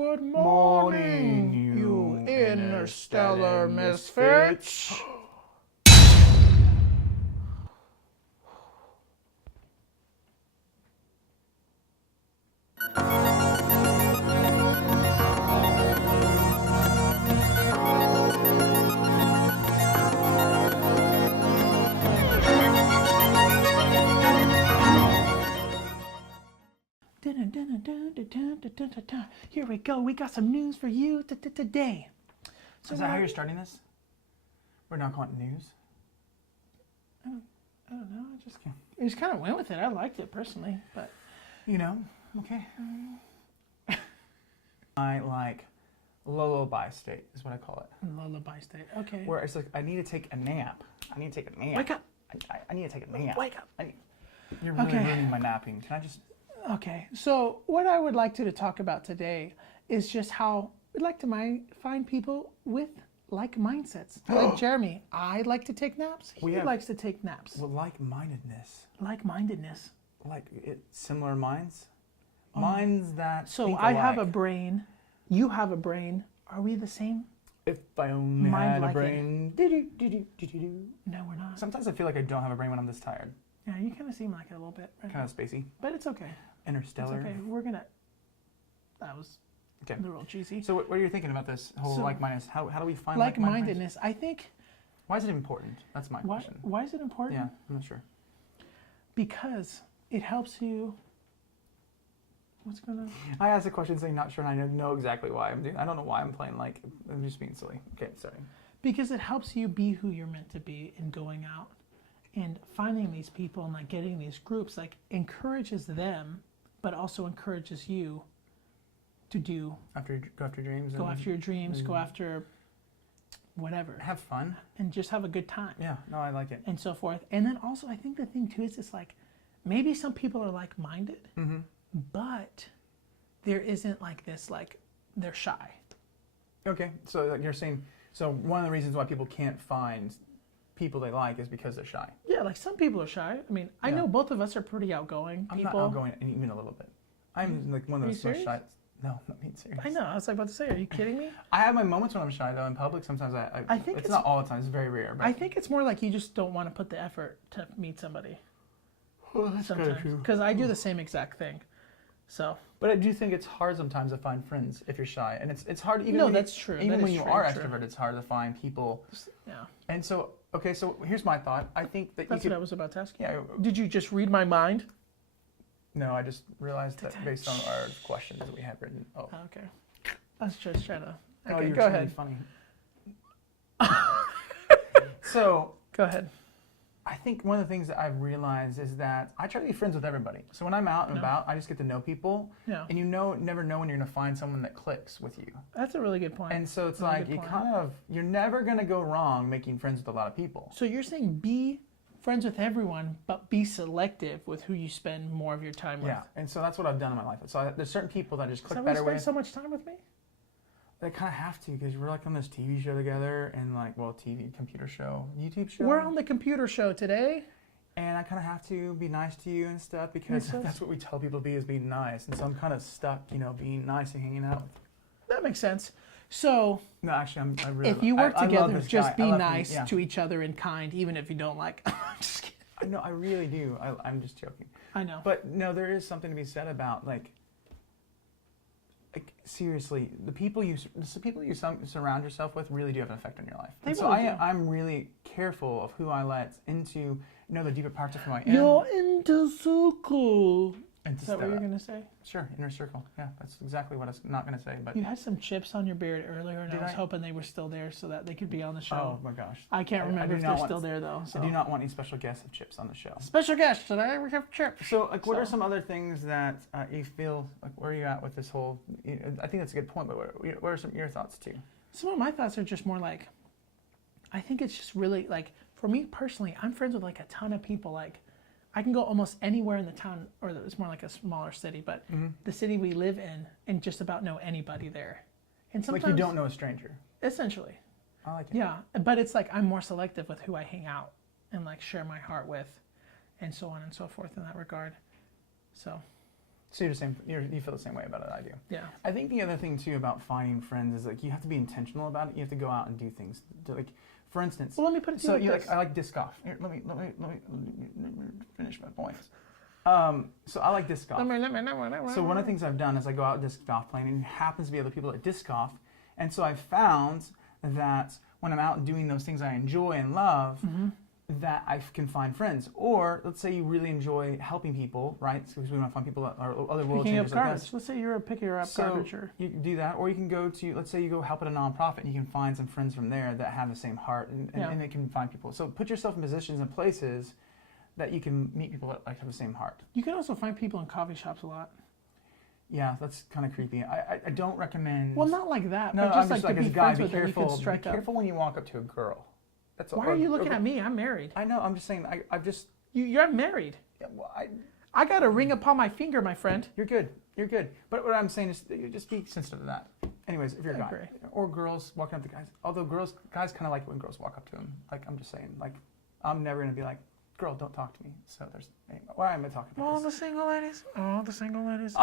Good morning, you interstellar misfits. Here we go. We got some news for you today. So is that how you're starting this? We're not calling it news. I don't know. I just kind of went with it. I liked it personally, but Okay. I like lullaby state is what I call it. Lullaby state. Okay. Where it's like I need to take a nap. Wake up. I need to take a nap. Wake up. You're really ruining my napping. Can I just? Okay. So what I would like to talk about today is just how we'd like to find people with like mindsets. Like Jeremy, I like to take naps. He likes to take naps. Well, like-mindedness. Like-mindedness. Like similar minds. Minds that. So I have a brain. You have a brain. Are we the same? If I only had a brain. No, we're not. Sometimes I feel like I don't have a brain when I'm this tired. Yeah, you kind of seem like it a little bit. Right? Kind of spacey. But it's okay. Interstellar. It's okay. That was the real cheesy. So what are you thinking about this whole like-mindedness? How do we find like-mindedness? I think. Why is it important? That's my question. Why is it important? Yeah, I'm not sure. Because it helps you. What's going on? I asked a question saying not sure, and I know exactly why I'm doing. I don't know why I'm playing like. I'm just being silly. Okay, sorry. Because it helps you be who you're meant to be and going out and finding these people and like getting these groups like encourages them, but also encourages you to go after your dreams, go after whatever, have fun, and just have a good time. Yeah, no, I like it, and so forth. And then also, I think the thing too is it's like maybe some people are like-minded, but there isn't like this like they're shy. Okay, so you're saying one of the reasons why people can't find people they like is because they're shy. Yeah, like some people are shy. I mean, I know both of us are pretty outgoing people. I'm not outgoing even a little bit. I'm like one of those most shy. No, I'm not being serious. I know. I was like about to say, are you kidding me? I have my moments when I'm shy though in public. Sometimes I think it's not all the time. It's very rare. But I think it's more like you just don't want to put the effort to meet somebody. Well, that's kind of true. Because I do the same exact thing. So. But I do think it's hard sometimes to find friends if you're shy, and it's hard even. No, that's true. Even when you are extroverted, it's hard to find people. Yeah. And so, okay, so here's my thought. I think that that's what I was about to ask you. Yeah. Did you just read my mind? No, I just realized that based on our questions that we have written. Oh. Okay. I was just trying to. Okay, go ahead. Funny. So. Go ahead. I think one of the things that I've realized is that I try to be friends with everybody. So when I'm out and about, I just get to know people. Yeah. And never know when you're going to find someone that clicks with you. That's a really good point. And so it's like you're never going to go wrong making friends with a lot of people. So you're saying be friends with everyone, but be selective with who you spend more of your time with. Yeah, and so that's what I've done in my life. So there's certain people that just click so better with. So much time with me? They kind of have to because we're like on this TV show together and TV, computer show, YouTube show. We're on the computer show today. And I kind of have to be nice to you and stuff because that's what we tell people to be is being nice. And so I'm kind of stuck, being nice and hanging out. That makes sense. So, no, actually, I really. If you work together, just be nice to each other and kind, even if you don't like. I'm just kidding. I know, I really do. I'm just joking. I know. But no, there is something to be said about like seriously, the people you surround yourself with really do have an effect on your life. So I'm really careful of who I let into the deeper parts of who I am. You're into circle. Is that what you're going to say? Sure, inner circle. Yeah, that's exactly what I was not going to say. But you had some chips on your beard earlier, and I was hoping they were still there so that they could be on the show. Oh my gosh. I can't remember if they're still there though. So. I do not want any special guests of chips on the show. Special guests today, we have chips. So, what are some other things that you feel, where are you at with this whole, I think that's a good point, but what are some of your thoughts too? Some of my thoughts are just more like, I think it's just really like, for me personally, I'm friends with like a ton of people. Like, I can go almost anywhere in the town, or it's more like a smaller city, but the city we live in, and just about know anybody there. And sometimes, like you don't know a stranger. Essentially. I like it. Yeah, but it's like I'm more selective with who I hang out and like share my heart with, and so on and so forth in that regard. So. So you're the same. You feel the same way about it I do. Yeah. I think the other thing too about finding friends is like you have to be intentional about it. You have to go out and do things. Like, for instance. Well, let me put it to you like this. I like disc golf. Here, let me finish my points. So I like disc golf. So one of the things I've done is I go out disc golf playing, and it happens to be other people that disc golf, and so I found that when I'm out doing those things I enjoy and love. That I can find friends. Or let's say you really enjoy helping people, right? Because we want to find people that are other world changers like us. Let's say you're a picker-up garbager. You can do that, or you can go to, let's say you go help at a nonprofit, and you can find some friends from there that have the same heart, and they can find people. So put yourself in positions and places that you can meet people that have the same heart. You can also find people in coffee shops a lot. Yeah, that's kind of creepy. I don't recommend. Well, not like that. No, but just I'm like to as be a guy, friends be with them, you careful. can strike Be up. careful when you walk up to a girl. Why are you looking at me? I'm married. I know. I'm just saying. I've just. You're married. Yeah, well, I got a ring upon my finger, my friend. You're good. You're good. But what I'm saying is, you just be sensitive to that. Anyways, if you're a guy, agree. or girls walking up to guys. Although guys kind of like it when girls walk up to them. Like, I'm just saying. Like, I'm never gonna be like, girl, don't talk to me. So there's. Anyway, why am I talking about All this? the single ladies. All the single ladies.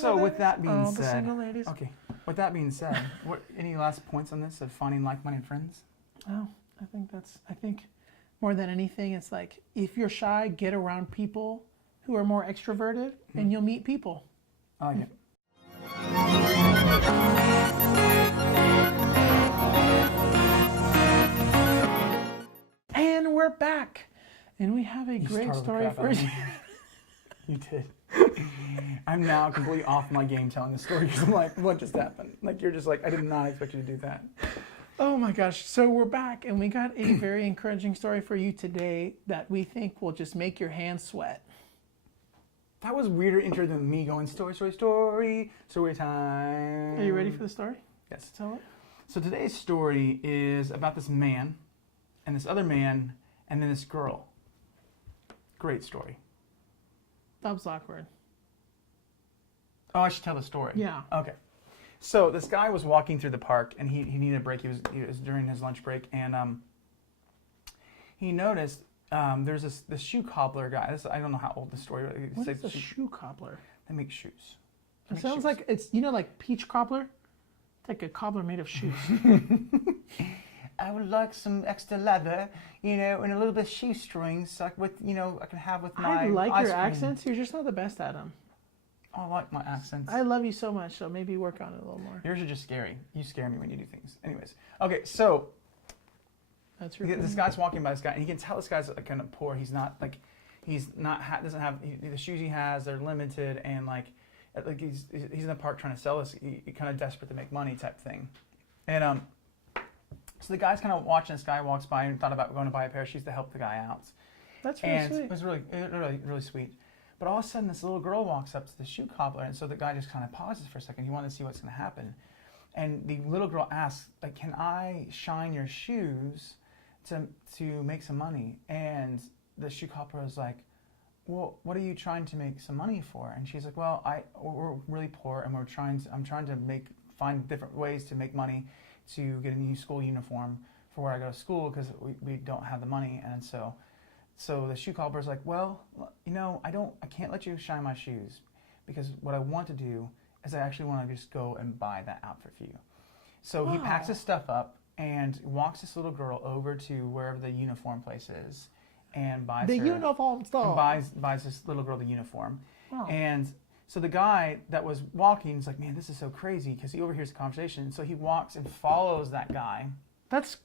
So with that being said, single ladies. okay. With that being said, any last points on this of finding like-minded friends? Oh, I think more than anything, it's like if you're shy, get around people who are more extroverted, and you'll meet people. I like it. And we're back, and we have a great story for you. You did. I'm now completely off my game telling the story because I'm like, what just happened? Like, you're just like, I did not expect you to do that. Oh my gosh. So we're back, and we got a very encouraging story for you today that we think will just make your hands sweat. That was weirder intro than me going story time. Are you ready for the story? Yes. Tell it. So today's story is about this man and this other man and then this girl. Great story. That was awkward. Oh, I should tell the story. Yeah. Okay. So this guy was walking through the park, and he needed a break. He was during his lunch break, and he noticed there's this shoe cobbler guy. I don't know how old the story is. What is a shoe cobbler? They make shoes. It sounds like it's, like peach cobbler? It's like a cobbler made of shoes. I would like some extra leather, and a little bit of shoestrings, like I can have with my I like ice your cream. accents. You're just not the best at them. I like my accents. I love you so much, so maybe work on it a little more. Yours are just scary. You scare me when you do things. Anyways, okay, so That's your this guy's walking by this guy, and you can tell this guy's kind of poor. He's not doesn't have the shoes he has. They're limited, and like he's in the park trying to sell this. He's kind of desperate to make money type thing, and so the guy's kind of watching this guy walks by and thought about going to buy a pair of shoes to help the guy out. That's really sweet. It was really sweet. But all of a sudden, this little girl walks up to the shoe cobbler, and so the guy just kind of pauses for a second. He wanted to see what's going to happen. And the little girl asks, like, can I shine your shoes to make some money? And the shoe cobbler was like, well, what are you trying to make some money for? And she's like, well, we're really poor, and I'm trying to find different ways to make money to get a new school uniform for where I go to school because we don't have the money. And so the shoe cobbler's like, well, I can't let you shine my shoes because what I want to do is I actually want to just go and buy that outfit for you. So he packs his stuff up and walks this little girl over to wherever the uniform place is and buys the her, uniform store. And buys this little girl the uniform. Wow. And so the guy that was walking is like, man, this is so crazy because he overhears the conversation. So he walks and follows that guy. That's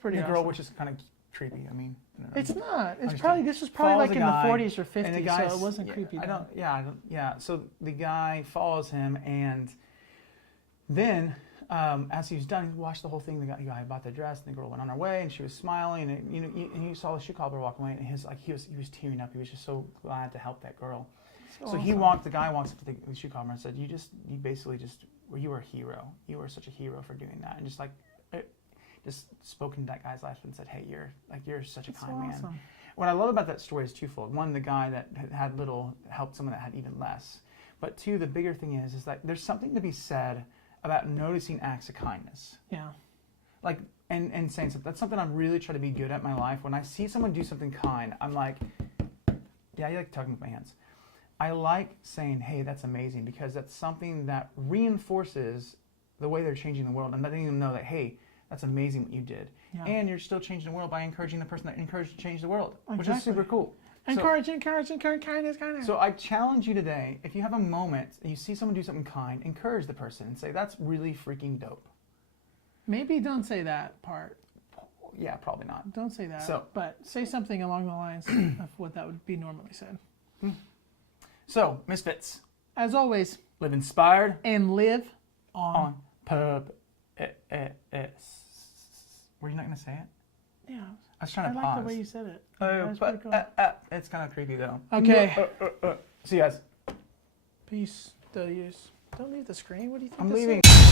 pretty The girl, awesome. which is kind of creepy. I mean, It's not. It's Understood. probably this was probably Follows like the in guy, the 40s or 50s, so it wasn't creepy. Yeah. So the guy follows him, and then as he was done, he watched the whole thing. The guy bought the dress, and the girl went on her way, and she was smiling, and you saw the shoe cobbler walk away, and he was tearing up. He was just so glad to help that girl. So awesome. the guy walks up to the shoe cobbler and said, you were a hero. You were such a hero for doing that, and just spoke into that guy's life and said, hey, you're such a kind man. What I love about that story is twofold. One, the guy that had little helped someone that had even less. But two, the bigger thing is that there's something to be said about noticing acts of kindness. Yeah. Like, and saying something. That's something I'm really trying to be good at in my life. When I see someone do something kind, I'm like, yeah, you like talking with my hands. I like saying, hey, that's amazing, because that's something that reinforces the way they're changing the world and letting them know that, hey, that's amazing what you did. Yeah. And you're still changing the world by encouraging the person that encouraged you to change the world, which is Exactly. super cool. Encourage, kindness. So I challenge you today, if you have a moment and you see someone do something kind, encourage the person and say, that's really freaking dope. Maybe don't say that part. Yeah, probably not. Don't say that. So- but say something along the lines of what that would be normally said. So, Misfits, As always, live inspired and live on purpose. Were you not going to say it? Yeah. I was trying to I pause. like the way you said it. Oh, That was pretty but cool. it's kind of creepy though. Okay. See you guys. Peace. Don't leave the screen. What do you think? I'm this leaving. is?